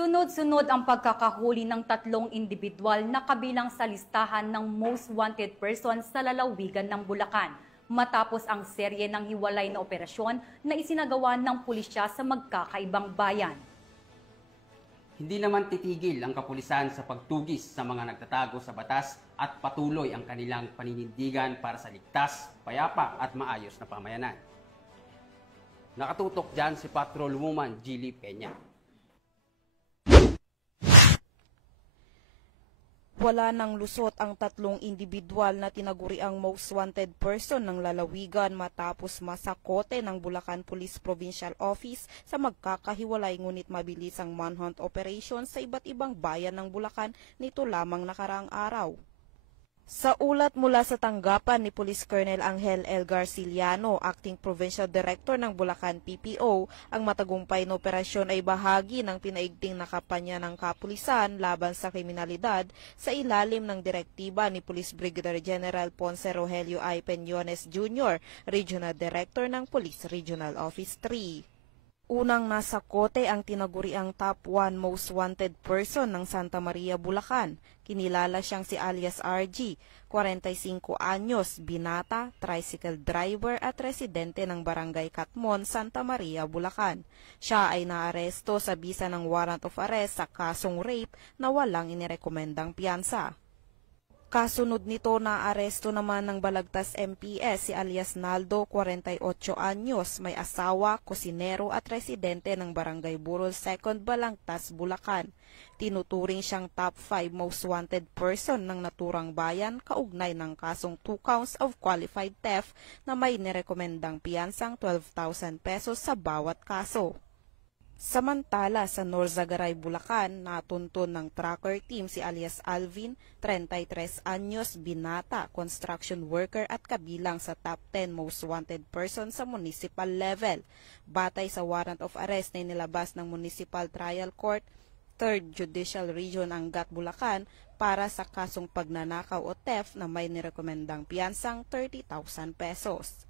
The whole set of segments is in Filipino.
Sunod-sunod ang pagkakahuli ng tatlong indibidwal na kabilang sa listahan ng most wanted persons sa lalawigan ng Bulacan, matapos ang serye ng hiwalay na operasyon na isinagawa ng pulisya sa magkakaibang bayan. Hindi naman titigil ang kapulisan sa pagtugis sa mga nagtatago sa batas at patuloy ang kanilang paninindigan para sa ligtas, payapa at maayos na pamayanan. Nakatutok dyan si Patrolwoman Jilly Peña. Wala nang lusot ang tatlong indibidwal na tinaguriang most wanted person ng lalawigan matapos masakote ng Bulacan Police Provincial Office sa magkakahiwalay ngunit mabilis ang manhunt operation sa iba't ibang bayan ng Bulacan nito lamang nakaraang araw. Sa ulat mula sa tanggapan ni Police Colonel Angel L. Garciliano, Acting Provincial Director ng Bulacan PPO, ang matagumpay na operasyon ay bahagi ng pinaigting na kampanya ng kapulisan laban sa kriminalidad sa ilalim ng direktiba ni Police Brigadier General Ponce Rogelio I. Peñones Jr., Regional Director ng Police Regional Office 3. Unang nasakote ang tinaguriang top 1 most wanted person ng Santa Maria, Bulacan. Kinilala siyang si alias RG, 45 anyos, binata, tricycle driver at residente ng Barangay Katmon, Santa Maria, Bulacan. Siya ay naaresto sa bisa ng warrant of arrest sa kasong rape na walang inirekomendang piyansa. Kasunod nito na aresto naman ng Balagtas MPS si alias Naldo, 48 anyos, may asawa, kusinero at residente ng Barangay Burol 2nd, Balagtas, Bulacan. Tinuturing siyang top 5 most wanted person ng naturang bayan kaugnay ng kasong 2 counts of qualified theft na may nirekomendang piyansang 12,000 pesos sa bawat kaso. Samantala, sa Norzagaray, Bulacan, natuntun ng tracker team si alias Alvin, 33 anyos, binata, construction worker at kabilang sa top 10 most wanted person sa municipal level. Batay sa warrant of arrest na inilabas ng Municipal Trial Court, 3rd Judicial Region Angat, Bulacan para sa kasong pagnanakaw o theft na may nirekomendang piyansang 30,000 pesos.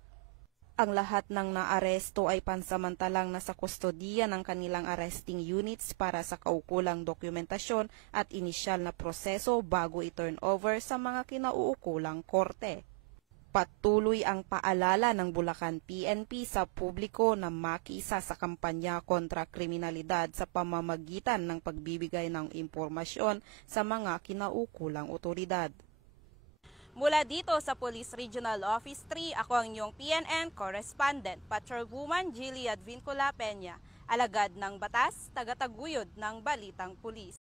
Ang lahat ng naaresto ay pansamantalang nasa kustodiya ng kanilang arresting units para sa kaukulang dokumentasyon at inisyal na proseso bago i-turn over sa mga kinauukulang korte. Patuloy ang paalala ng Bulacan PNP sa publiko na makisa sa kampanya kontra kriminalidad sa pamamagitan ng pagbibigay ng impormasyon sa mga kinaukulang otoridad. Mula dito sa Police Regional Office 3, ako ang inyong PNN Correspondent, Patrolwoman Jilly Advincula Peña, alagad ng batas, tagataguyod ng Balitang Pulis.